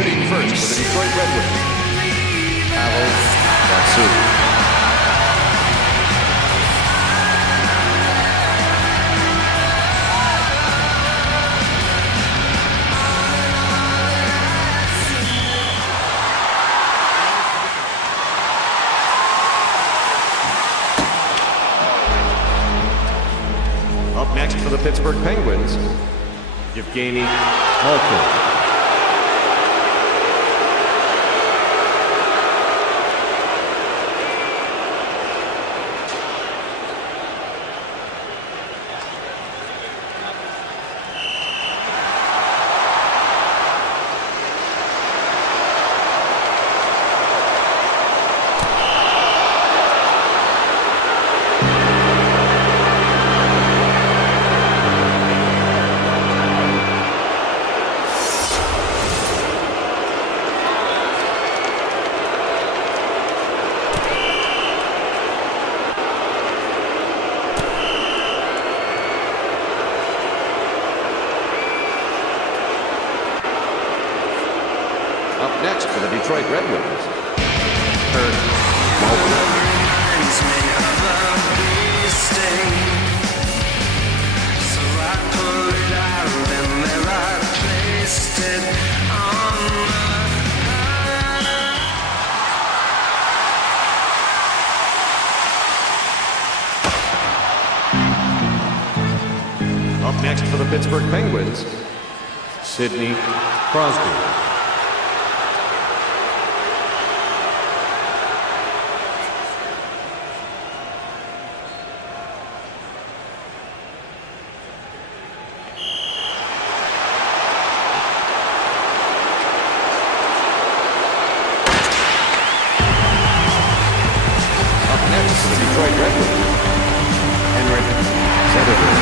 Shooting first for the Detroit Red Wings, Pavel Datsyuk. Up next for the Pittsburgh Penguins, Evgeny Malkin. Up next for the Detroit Red Wings, Kurt Malkin. Up next for the Pittsburgh Penguins, Sidney Crosby. Next, the Detroit Red Wings, Henrik Zetterberg.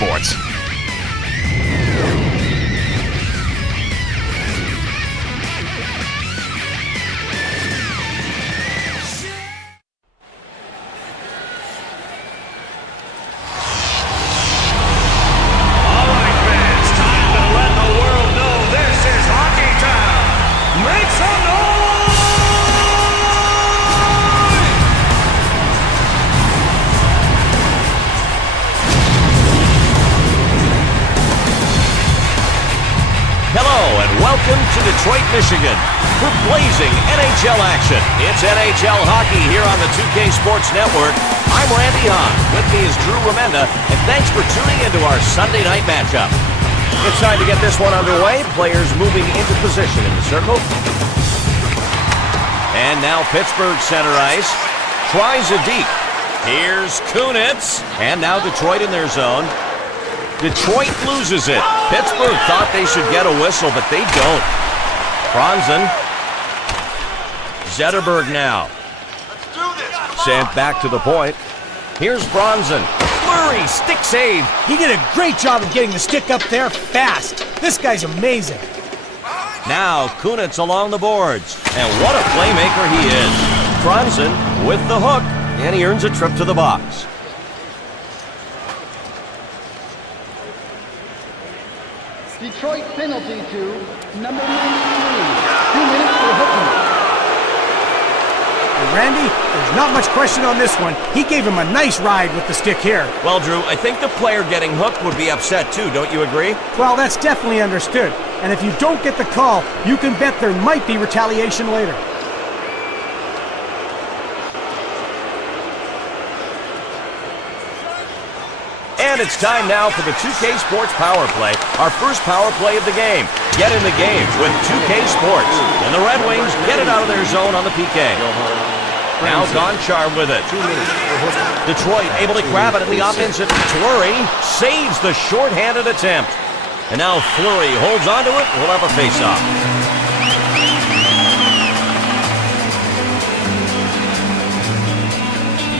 Sports. Welcome to Detroit, Michigan for blazing NHL action. It's NHL hockey here on the 2K Sports Network. I'm Randy Hahn. With me is Drew Remenda, and thanks for tuning into our Sunday night matchup. It's time to get this one underway. Players moving into position in the circle. And now Pittsburgh center ice. Tries a deep. Here's Kunitz. And now Detroit in their zone. Detroit loses it. Pittsburgh thought they should get a whistle, but they don't. Franzen. Zetterberg now. Sent back to the point. Here's Franzen. Flurry, stick save. He did a great job of getting the stick up there fast. This guy's amazing. Now Kunitz along the boards. And what a playmaker he is. Franzen with the hook, and he earns a trip to the box. Detroit penalty to number 93. 2 minutes for hooking. Randy, there's not much question on this one. He gave him a nice ride with the stick here. Well, Drew, I think the player getting hooked would be upset too, don't you agree? Well, that's definitely understood. And if you don't get the call, you can bet there might be retaliation later. And it's time now for the 2K Sports Power Play, our first power play of the game. Get in the game with 2K Sports. And the Red Wings get it out of their zone on the PK. Now Gonchar with it. Detroit able to grab it at the offensive. Fleury saves the shorthanded attempt. And now Fleury holds onto it. We'll have a face-off.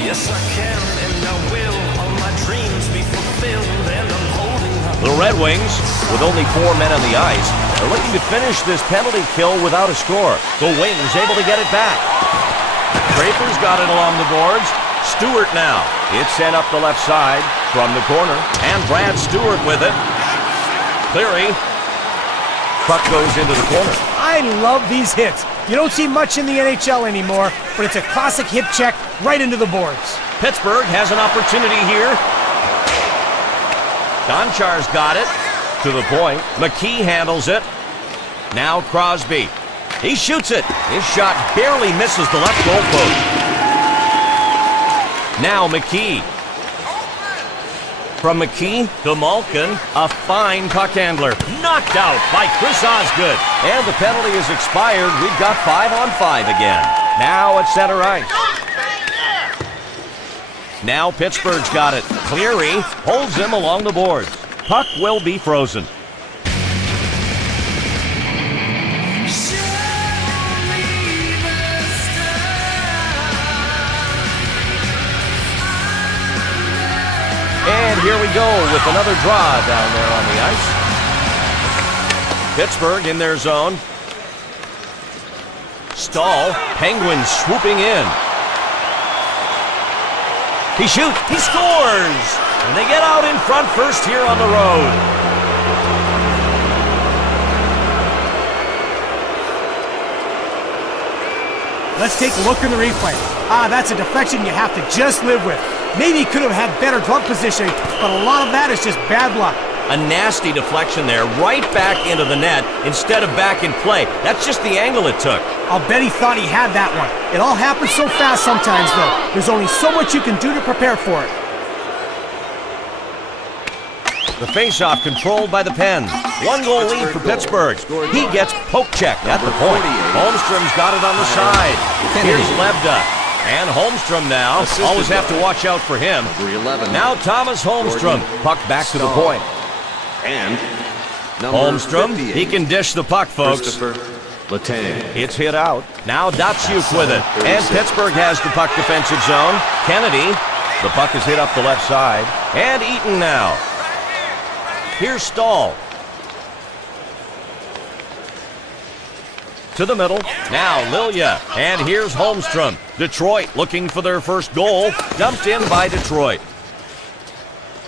Yes, I can and I will. All my dreams be fulfilled, and I'm holding on. The Red Wings, with only 4 men on the ice, are looking to finish this penalty kill without a score. The Wings able to get it back. Draper's got it along the boards. Stewart now. It's sent up the left side from the corner. And Brad Stewart with it. Cleary. Puck goes into the corner. I love these hits. You don't see much in the NHL anymore, but it's a classic hip check right into the boards. Pittsburgh has an opportunity here. Gonchar's got it. To the point. McKee handles it. Now Crosby. He shoots it. His shot barely misses the left goal post. Now McKee. From McKee to Malkin, a fine puck handler. Knocked out by Chris Osgood. And the penalty is expired. We've got 5-on-5 again. Now at center ice. Now Pittsburgh's got it. Cleary holds him along the boards. Puck will be frozen. And here we go with another draw down there on the ice. Pittsburgh in their zone. Stahl, Penguins swooping in. He shoots, he scores! And they get out in front first here on the road. Let's take a look in the replay. That's a deflection you have to just live with. Maybe he could have had better glove positioning, but a lot of that is just bad luck. A nasty deflection there, right back into the net instead of back in play. That's just the angle it took. I'll bet he thought he had that one. It all happens so fast sometimes, though. There's only so much you can do to prepare for it. The face-off controlled by the Pens. 1-goal lead for Pittsburgh. He gets poke-checked at the point. Holmstrom's got it on the side. Here's Lebda. And Holmstrom now. Always have to watch out for him. Now Thomas Holmstrom. Puck back to the point. And Holmstrom, he can dish the puck, folks. It's hit out. Now Datsuk with it. And Pittsburgh has the puck defensive zone. Kennedy, the puck is hit up the left side. And Eaton now. Here's Stahl. To the middle. Now Lilia. And here's Holmstrom. Detroit looking for their first goal. Dumped in by Detroit.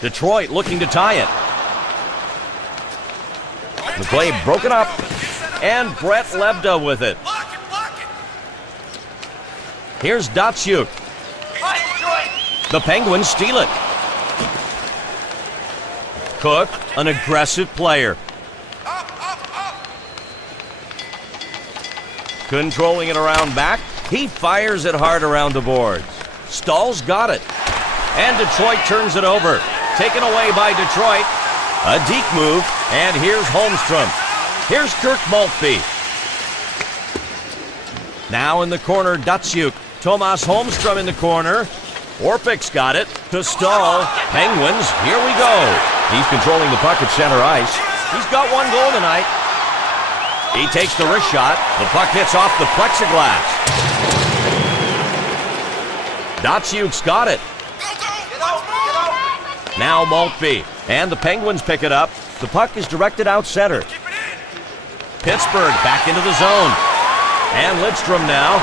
Detroit looking to tie it. The play broken up. And Brett Lebda with it. Here's Datsuk. The Penguins steal it. Cook, an aggressive player. Controlling it around back. He fires it hard around the boards. Stahl's got it. And Detroit turns it over. Taken away by Detroit. A deep move. And here's Holmstrom. Here's Kirk Maltby. Now in the corner, Datsuk. Tomas Holmstrom in the corner. Orpik's got it to Stahl. Penguins, here we go. He's controlling the puck at center ice. He's got one goal tonight. He takes the wrist shot. The puck hits off the plexiglass. Datsuk's got it. Now Maltby. And the Penguins pick it up. The puck is directed out center. Pittsburgh back into the zone. And Lidstrom now.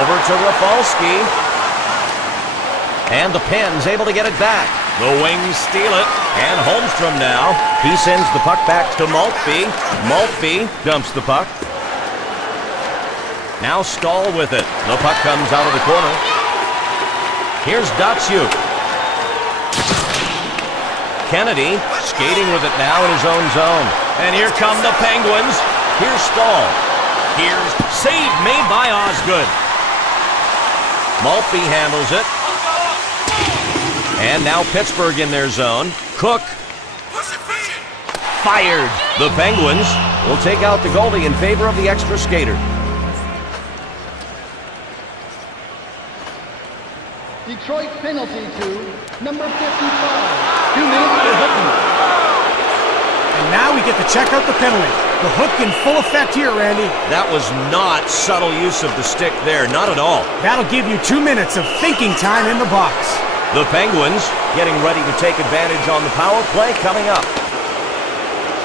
Over to Rafalski. And the Pens able to get it back. The Wings steal it. And Holmstrom now. He sends the puck back to Maltby. Maltby dumps the puck. Now Stahl with it. The puck comes out of the corner. Here's Datsuk. Kennedy skating with it now in his own zone. And here come the Penguins. Here's Stahl. Here's save made by Osgood. Maltby handles it. And now Pittsburgh in their zone. Cook. Fired. The Penguins will take out the goalie in favor of the extra skater. Detroit penalty to number 55. 2 minutes for hooking. And now we get to check out the penalty. The hook in full effect here, Randy. That was not subtle use of the stick there, not at all. That'll give you 2 minutes of thinking time in the box. The Penguins getting ready to take advantage on the power play coming up.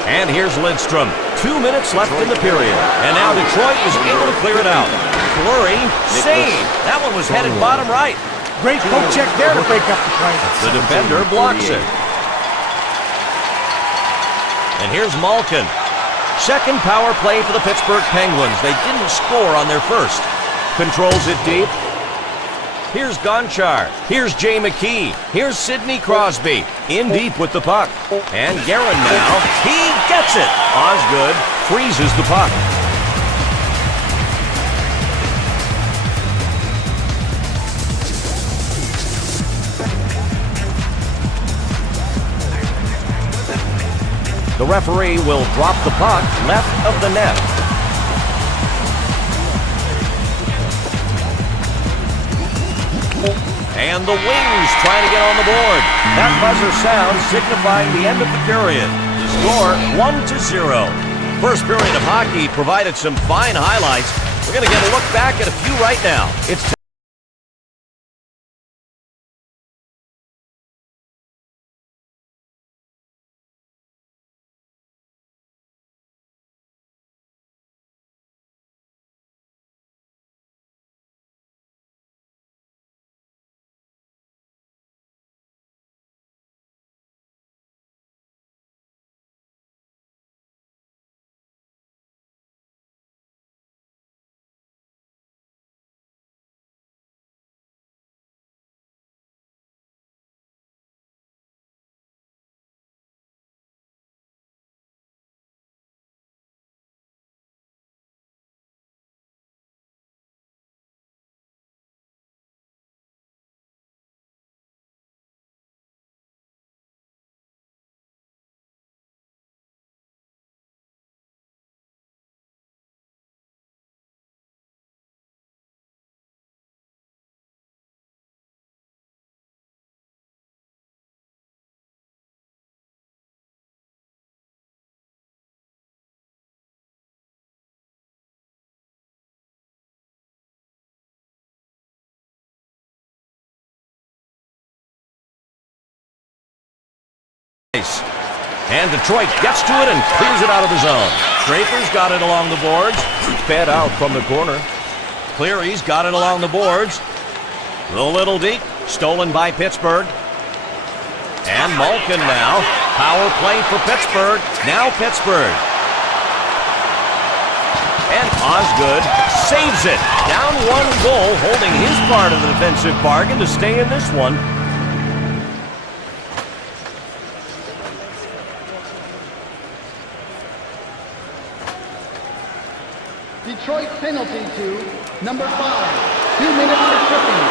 And here's Lidstrom. 2 minutes left in the period. And now Detroit is able to clear it out. Fleury, save. That one was headed bottom right. Great poke check there to break up the play. The defender blocks it. And here's Malkin. Second power play for the Pittsburgh Penguins. They didn't score on their first. Controls it deep. Here's Gonchar. Here's Jay McKee. Here's Sidney Crosby. In deep with the puck. And Guerin now. He gets it. Osgood freezes the puck. The referee will drop the puck left of the net. And the Wings trying to get on the board. That buzzer sound signifying the end of the period. The score 1-0. First period of hockey provided some fine highlights. We're going to get a look back at a few right now. It's And Detroit gets to it and clears it out of the zone. Draper's got it along the boards. Fed out from the corner. Cleary's got it along the boards. The little deep, stolen by Pittsburgh. And Malkin now. Power play for Pittsburgh. Now Pittsburgh. And Osgood saves it. Down 1 goal, holding his part of the defensive bargain to stay in this one. Detroit penalty to number 5. 2 minutes for tripping.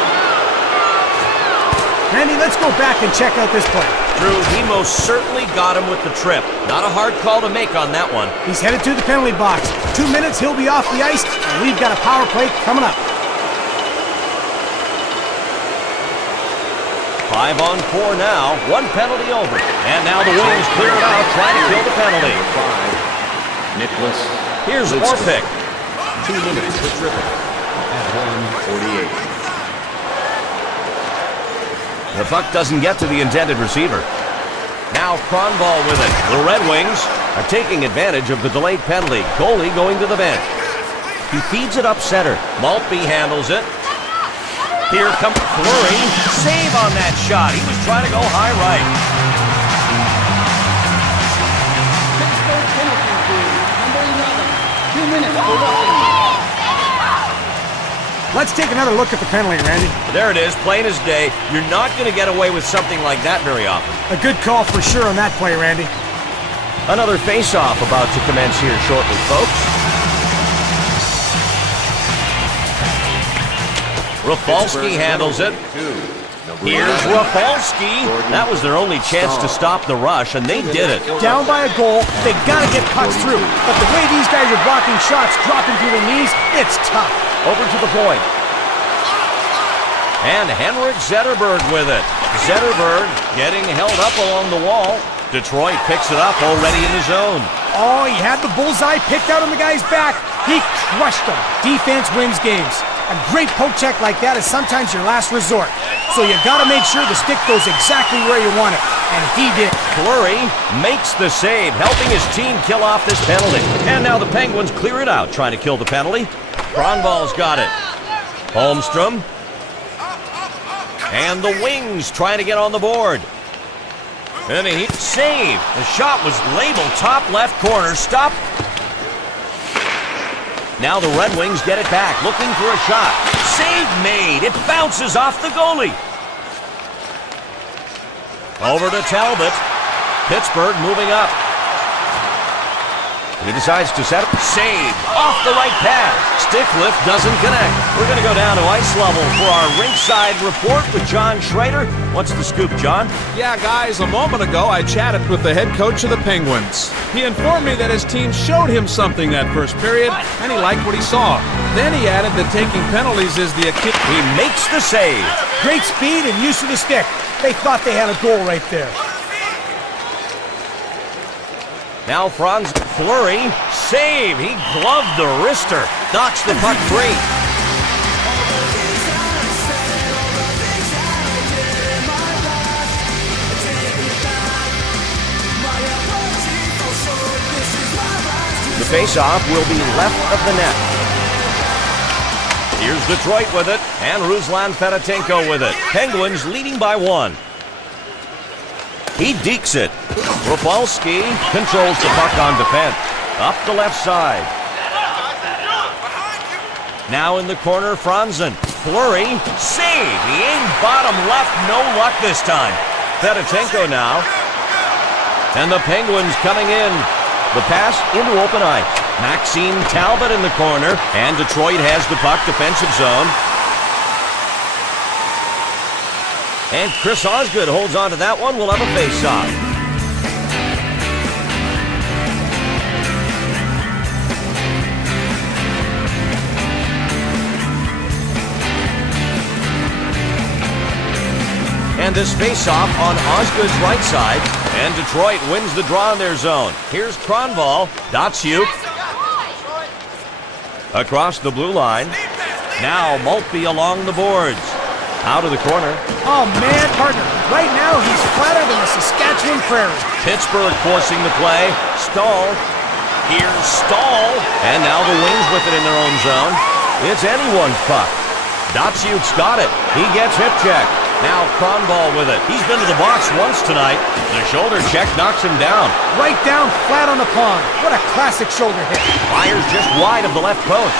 Randy, let's go back and check out this play. Drew, he most certainly got him with the trip. Not a hard call to make on that one. He's headed to the penalty box. 2 minutes, he'll be off the ice, and we've got a power play coming up. 5 on 4 now. 1 penalty over. And now the Wings clear it out, trying to kill the penalty. Number 5, Nicholas. Here's Lidstrom. Orpik. 2 minutes for tripping at 1:48. The puck doesn't get to the intended receiver. Now Kronwall with it. The Red Wings are taking advantage of the delayed penalty. Goalie going to the bench. He feeds it up center. Maltby handles it. Here comes Fleury. Save on that shot. He was trying to go high right. Pittsburgh penalty to number 11. 2 minutes for roughing. Let's take another look at the penalty, Randy. There it is, plain as day. You're not going to get away with something like that very often. A good call for sure on that play, Randy. Another face-off about to commence here shortly, folks. Rafalski handles it. Here's Rafalski. That was their only chance to stop the rush, and they did it. Down by a goal, they got to get pucks through. But the way these guys are blocking shots, dropping through their knees, it's tough. Over to the point. And Henrik Zetterberg with it. Zetterberg getting held up along the wall. Detroit picks it up already in the zone. Oh, he had the bullseye picked out on the guy's back. He crushed him. Defense wins games. A great poke check like that is sometimes your last resort. So you got to make sure the stick goes exactly where you want it. And he did. Fleury makes the save, helping his team kill off this penalty. And now the Penguins clear it out, trying to kill the penalty. Kronwall's got it. Holmstrom. And the Wings trying to get on the board. And a save. The shot was labeled top left corner. Stop. Now the Red Wings get it back, looking for a shot. Save made. It bounces off the goalie. Over to Talbot. Pittsburgh moving up. He decides to set up. Save. Off the right pad. Stick lift doesn't connect. We're going to go down to ice level for our rinkside report with John Schrader. What's the scoop, John? Yeah, guys, a moment ago I chatted with the head coach of the Penguins. He informed me that his team showed him something that first period, and he liked what he saw. Then he added that taking penalties is the Achilles. He makes the save. Great speed and use of the stick. They thought they had a goal right there. Now Franz Fleury, save. He gloved the wrister. Knocks the puck free. The face-off will be left of the net. Here's Detroit with it, and Ruslan Fedotenko with it. Penguins leading by 1. He dekes it. Rafalski controls the puck on defense. Up the left side. Now in the corner, Franzen. Fleury, save. He aimed bottom left, no luck this time. Fedotenko now. And the Penguins coming in. The pass into open ice. Maxime Talbot in the corner, and Detroit has the puck, defensive zone. And Chris Osgood holds on to that one. We'll have a face-off. And this face-off on Osgood's right side. And Detroit wins the draw in their zone. Here's Kronwall. Datsyuk. Across the blue line. Now Maltby along the boards. Out of the corner. Oh, man, partner. Right now, he's flatter than a Saskatchewan prairie. Pittsburgh forcing the play. Stahl. Here's Stahl. And now the Wings with it in their own zone. It's anyone's puck. Datsyuk's got it. He gets hip checked. Now Kronball with it. He's been to the box once tonight. The shoulder check knocks him down. Right down, flat on the palm. What a classic shoulder hit. Fires just wide of the left post.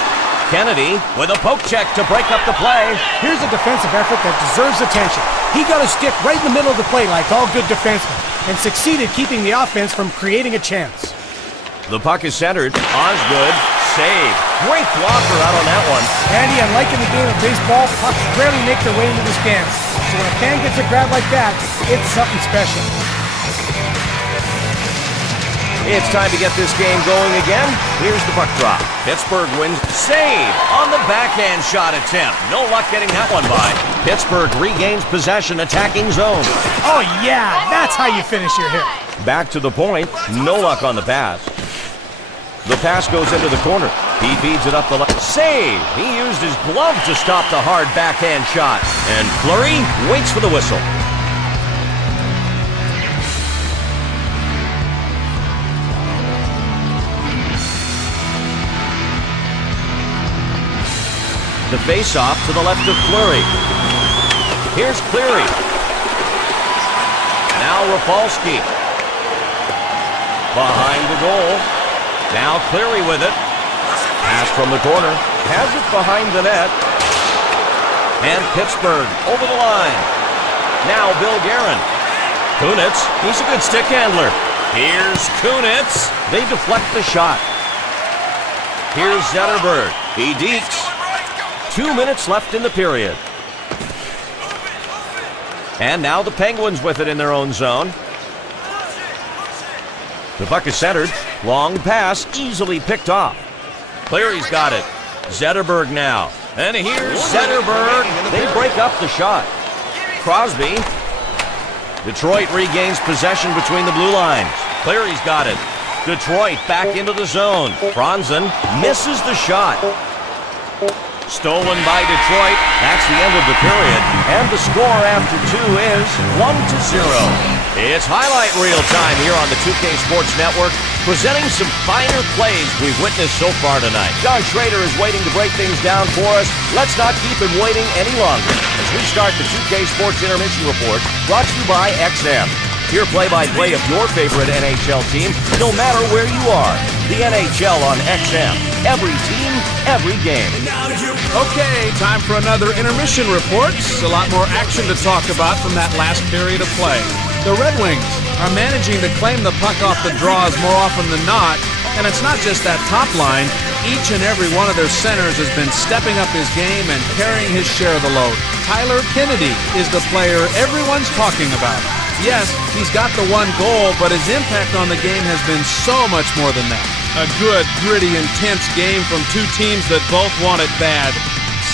Kennedy with a poke check to break up the play. Here's a defensive effort that deserves attention. He got his stick right in the middle of the play like all good defensemen and succeeded keeping the offense from creating a chance. The puck is centered. Osgood, save. Great blocker out on that one. Andy, unlike in the game of baseball, pucks rarely make their way into the stands. So when a fan gets a grab like that, it's something special. It's time to get this game going again. Here's the puck drop. Pittsburgh wins. Save on the backhand shot attempt. No luck getting that one by. Pittsburgh regains possession, attacking zone. Oh yeah, that's how you finish your hit. Back to the point. No luck on the pass. The pass goes into the corner. He feeds it up the left. Save! He used his glove to stop the hard backhand shot. And Fleury waits for the whistle. The face-off to the left of Fleury. Here's Cleary. Now Rafalski. Behind the goal. Now Cleary with it. Pass from the corner. Has it behind the net. And Pittsburgh over the line. Now Bill Guerin. Kunitz, he's a good stick handler. Here's Kunitz. They deflect the shot. Here's Zetterberg. He dekes. 2 minutes left in the period. And now the Penguins with it in their own zone. The puck is centered. Long pass, easily picked off. Cleary's got it. Zetterberg now. And here's Zetterberg. They break up the shot. Crosby. Detroit regains possession between the blue lines. Cleary's got it. Detroit back into the zone. Franzen misses the shot. Stolen by Detroit. That's the end of the period. And the score after 2 is 1-0. It's highlight reel time here on the 2K Sports Network, presenting some finer plays we've witnessed so far tonight. John Schrader is waiting to break things down for us. Let's not keep him waiting any longer as we start the 2K Sports Intermission Report, brought to you by XM. Hear play-by-play of your favorite NHL team, no matter where you are. The NHL on XM. Every team, every game. Okay, time for another intermission report. A lot more action to talk about from that last period of play. The Red Wings are managing to claim the puck off the draws more often than not, and it's not just that top line. Each and every one of their centers has been stepping up his game and carrying his share of the load. Tyler Kennedy is the player everyone's talking about. Yes, he's got the one goal, but his impact on the game has been so much more than that. A good, gritty, intense game from two teams that both want it bad.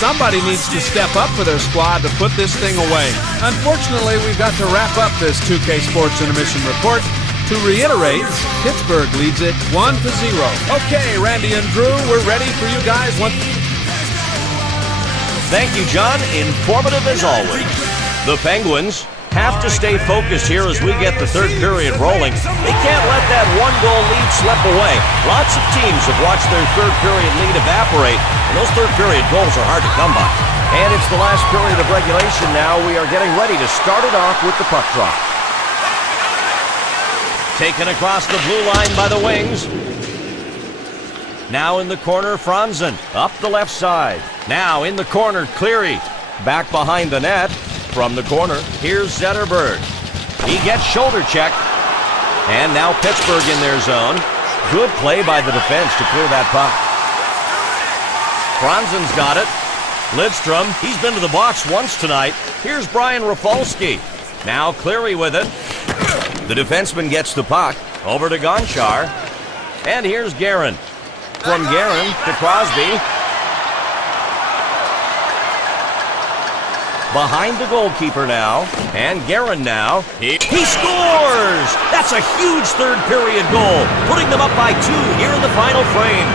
Somebody needs to step up for their squad to put this thing away. Unfortunately, we've got to wrap up this 2K Sports Intermission Report. To reiterate, Pittsburgh leads it 1-0. Okay, Randy and Drew, we're ready for you guys. Thank you, John. Informative as always. The Penguins have to stay focused here as we get the third period rolling. They can't let that one-goal lead slip away. Lots of teams have watched their third period lead evaporate, and those third period goals are hard to come by. And it's the last period of regulation now. We are getting ready to start it off with the puck drop. Taken across the blue line by the Wings. Now in the corner, Franzen. Up the left side. Now in the corner, Cleary. Back behind the net. From the corner, here's Zetterberg. He gets shoulder checked. And now Pittsburgh in their zone. Good play by the defense to clear that puck. Franzen's got it. Lidstrom, he's been to the box once tonight. Here's Brian Rafalski. Now Cleary with it. The defenseman gets the puck. Over to Gonchar. And here's Guerin. From Guerin to Crosby. Behind the goalkeeper now, and Guerin now. He scores! That's a huge third period goal, putting them up by 2 here in the final frame.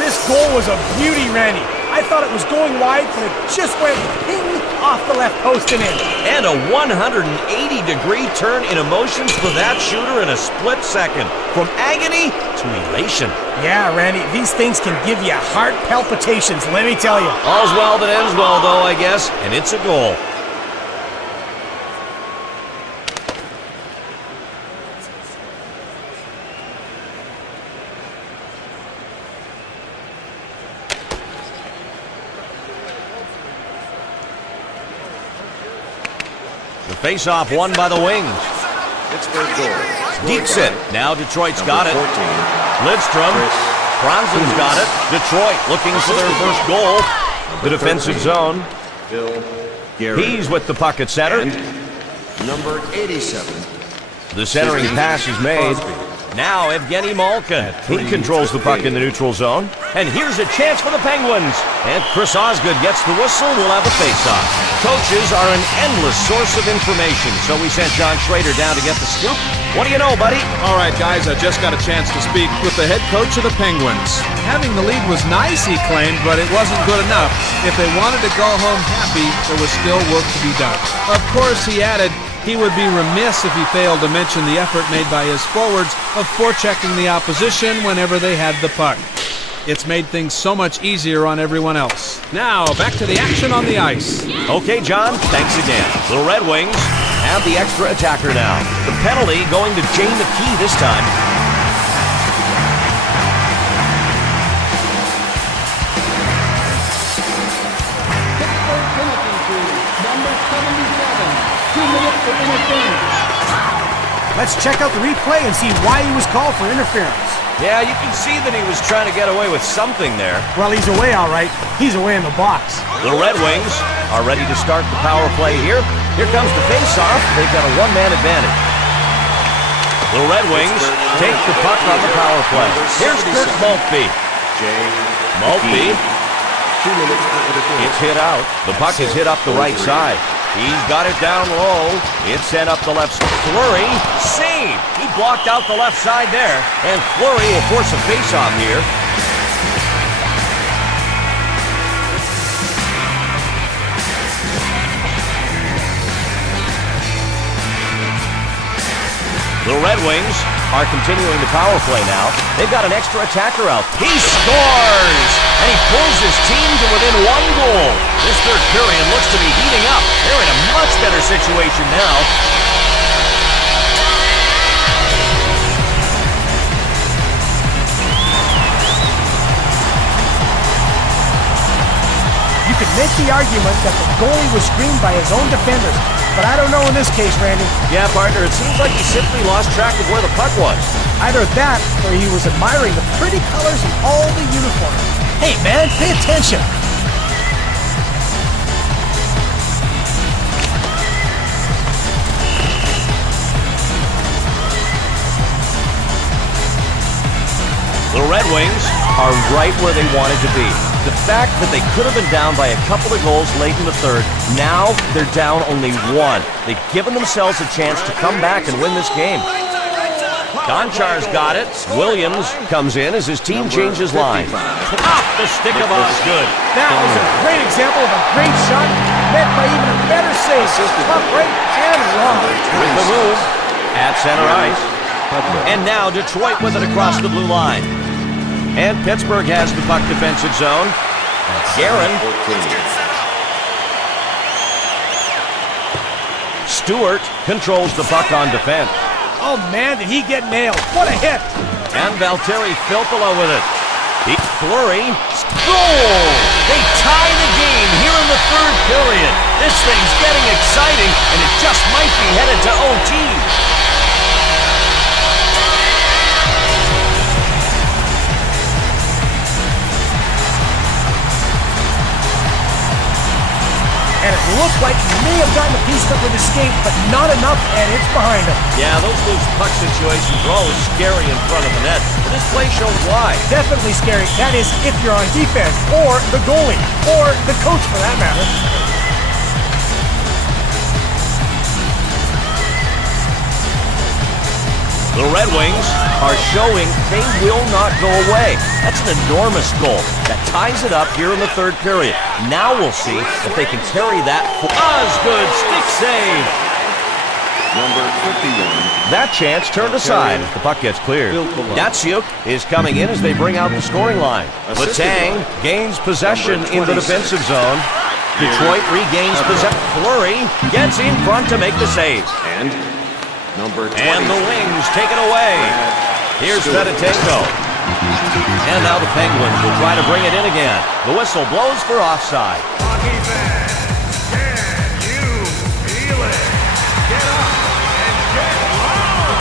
This goal was a beauty, Randy. I thought it was going wide, but it just went ping off the left post and in. And a 180-degree turn in emotions for that shooter in a split second. From agony to elation. Yeah, Randy, these things can give you heart palpitations, let me tell you. All's well that ends well, though, I guess, and it's a goal. The face-off won by the Wings. Pittsburgh goal. Dixit. Now Detroit's got it. 14. Lidstrom. Franzen's got it. Detroit looking for their first goal. The defensive zone. Bill Gary. He's with the puck at center. And number 87. The centering pass is made. Now Evgeny Malkin. He controls the puck in the neutral zone. And here's a chance for the Penguins. And Chris Osgood gets the whistle. We'll have a face-off. Coaches are an endless source of information, so we sent John Schrader down to get the scoop. What do you know, buddy? All right, guys, I just got a chance to speak with the head coach of the Penguins. Having the lead was nice, he claimed, but it wasn't good enough. If they wanted to go home happy, there was still work to be done. Of course, he added, he would be remiss if he failed to mention the effort made by his forwards of forechecking the opposition whenever they had the puck. It's made things so much easier on everyone else. Now, back to the action on the ice. Okay, John, thanks again. The Red Wings have the extra attacker now. The penalty going to Jay McKee this time. Pittsburgh penalty to number 77. 2 minutes for interference. Let's check out the replay and see why he was called for interference. Yeah, you can see that he was trying to get away with something there. Well, he's away all right. He's away in the box. The Red Wings are ready to start the power play here. Here comes the face-off. They've got a one-man advantage. The Red Wings take the puck on the power play. Here's Kirk Maltby. Maltby. 2 minutes for interference. It's hit out. The puck is hit up the right side. He's got it down low. It's sent up the left side. Fleury, save! He blocked out the left side there. And Fleury will force a face-off here. The Red Wings are continuing the power play now. They've got an extra attacker out. He scores! And he pulls his team to within 1 goal. This third period looks to be heating up. They're in a much better situation now. You could make the argument that the goalie was screened by his own defenders, but I don't know in this case, Randy. Yeah, partner, it seems like he simply lost track of where the puck was. Either that, or he was admiring the pretty colors in all the uniforms. Hey, man, pay attention. The Red Wings are right where they wanted to be. The fact that they could have been down by a couple of goals late in the third, now they're down only 1. They've given themselves a chance to come back and win this game. Gonchar's got it. Williams comes in as his team changes line. Off the stick of Osgood. That was a great example of a great shot, met by even a better save. Top right and wrong. With the move at center ice. And now Detroit with it across the blue line. And Pittsburgh has the puck defensive zone. Guerin. Stewart controls the puck on defense. Oh, man, did he get nailed. What a hit. And Valtteri Filppula with it. Fleury. Goal! They tie the game here in the third period. This thing's getting exciting, and it just might be headed to OT. And it looks like he may have gotten a piece of it with his skate, but not enough, and it's behind him. Yeah, those loose puck situations are always scary in front of the net. This play shows why. Definitely scary. That is, if you're on defense, or the goalie, or the coach for that matter. The Red Wings are showing they will not go away. That's an enormous goal that ties it up here in the third period. Now we'll see if they can carry that. Osgood, stick save. Number 51. That chance turned aside as the puck gets cleared. Datsyuk is coming in as they bring out the scoring line. Letang gains possession in the defensive zone. Detroit regains possession. Fleury gets in front to make the save. And number 20. And the Wings take it away. Here's Fedotenko. And now the Penguins will try to bring it in again. The whistle blows for offside. Hockey fans, can you feel it? Get up and get loud!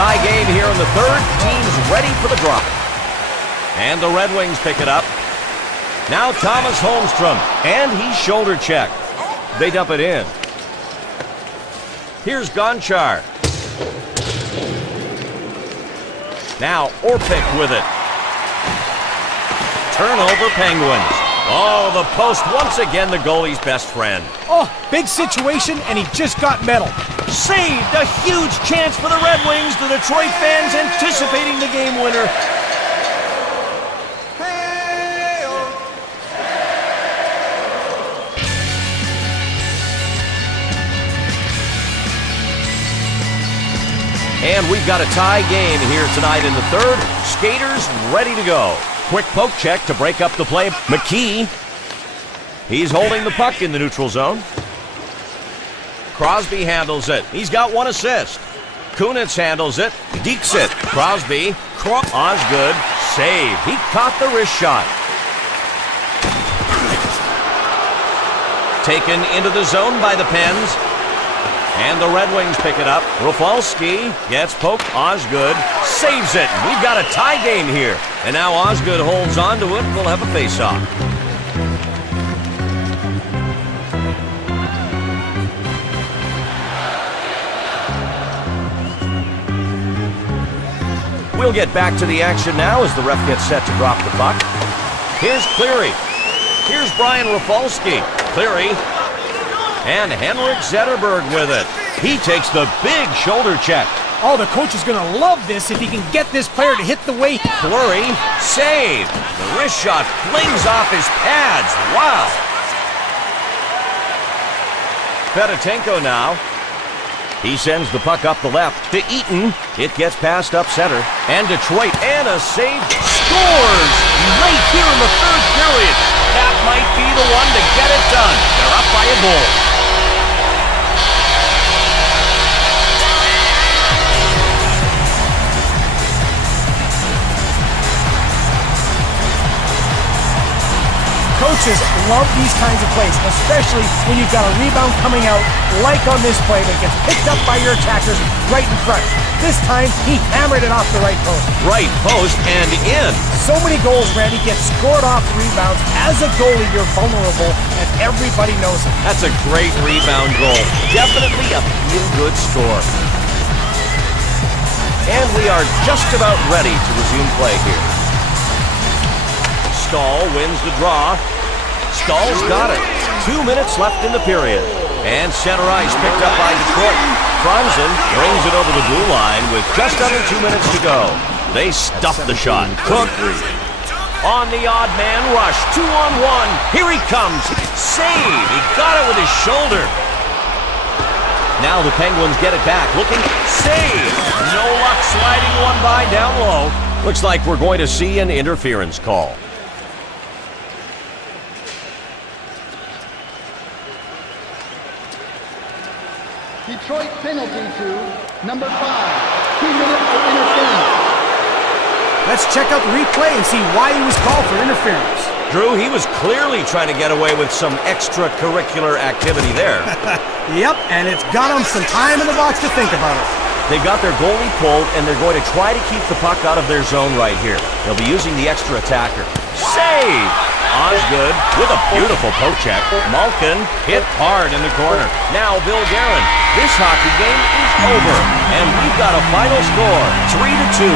Tie game here in the third. Team's ready for the drop. And the Red Wings pick it up. Now Thomas Holmstrom. And he's shoulder checked. They dump it in. Here's Gonchar. Now Orpik with it. Turnover Penguins. Oh, the post once again the goalie's best friend. Oh, big situation, and he just got medal. Saved! A huge chance for the Red Wings. The Detroit fans anticipating the game winner. And we've got a tie game here tonight in the third. Skaters ready to go. Quick poke check to break up the play. McKee. He's holding the puck in the neutral zone. Crosby handles it. He's got one assist. Kunitz handles it. Dekes it. Crosby. Osgood. Save. He caught the wrist shot. Taken into the zone by the Pens. And the Red Wings pick it up. Rafalski gets poked. Osgood saves it. We've got a tie game here. And now Osgood holds on to it. We'll have a face-off. We'll get back to the action now as the ref gets set to drop the puck. Here's Cleary. Here's Brian Rafalski. Cleary. And Henrik Zetterberg with it. He takes the big shoulder check. Oh, the coach is going to love this if he can get this player to hit the way. Fleury, save. The wrist shot flings off his pads. Wow. Fedotenko now. He sends the puck up the left to Eaton. It gets passed up center. And Detroit, and a save, scores late here in the third period. That might be the one to get it done. They're up by a goal. Coaches love these kinds of plays, especially when you've got a rebound coming out, like on this play that gets picked up by your attackers right in front. This time, he hammered it off the right post. Right post and in. So many goals, Randy, get scored off rebounds. As a goalie, you're vulnerable, and everybody knows it. That's a great rebound goal. Definitely a feel-good score. And we are just about ready to resume play here. Stahl wins the draw. Stahl's got it. 2 minutes left in the period. And center ice picked up by Detroit. Franzen brings it over the blue line with just under 2 minutes to go. They stuff the shot. Cook on the odd man rush. 2-on-1. Here he comes. Save. He got it with his shoulder. Now the Penguins get it back. Looking. Save. No luck sliding one by down low. Looks like we're going to see an interference call. Detroit penalty to number 5. 2 minutes for interference. Let's check out the replay and see why he was called for interference. Drew, he was clearly trying to get away with some extracurricular activity there. Yep, and it's got him some time in the box to think about it. They've got their goalie pulled, and they're going to try to keep the puck out of their zone right here. They'll be using the extra attacker. Save! Osgood with a beautiful poke check. Malkin hit hard in the corner. Now Bill Guerin. This hockey game is over, and we've got a final score, 3-2.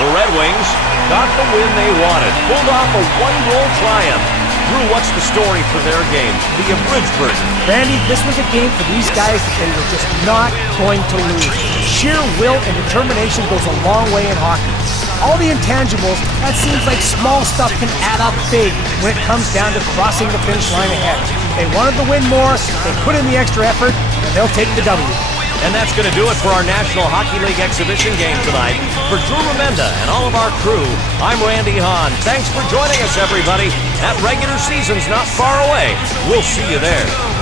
The Red Wings got the win they wanted, pulled off a 1-goal triumph. Drew, what's the story for their game, the abridged version? Randy, this was a game for these guys that they were just not going to lose. Sheer will and determination goes a long way in hockey. All the intangibles, that seems like small stuff, can add up big when it comes down to crossing the finish line ahead. They wanted to win more, they put in the extra effort, and they'll take the W. And that's going to do it for our National Hockey League exhibition game tonight. For Drew Remenda and all of our crew, I'm Randy Hahn. Thanks for joining us, everybody. That regular season's not far away. We'll see you there.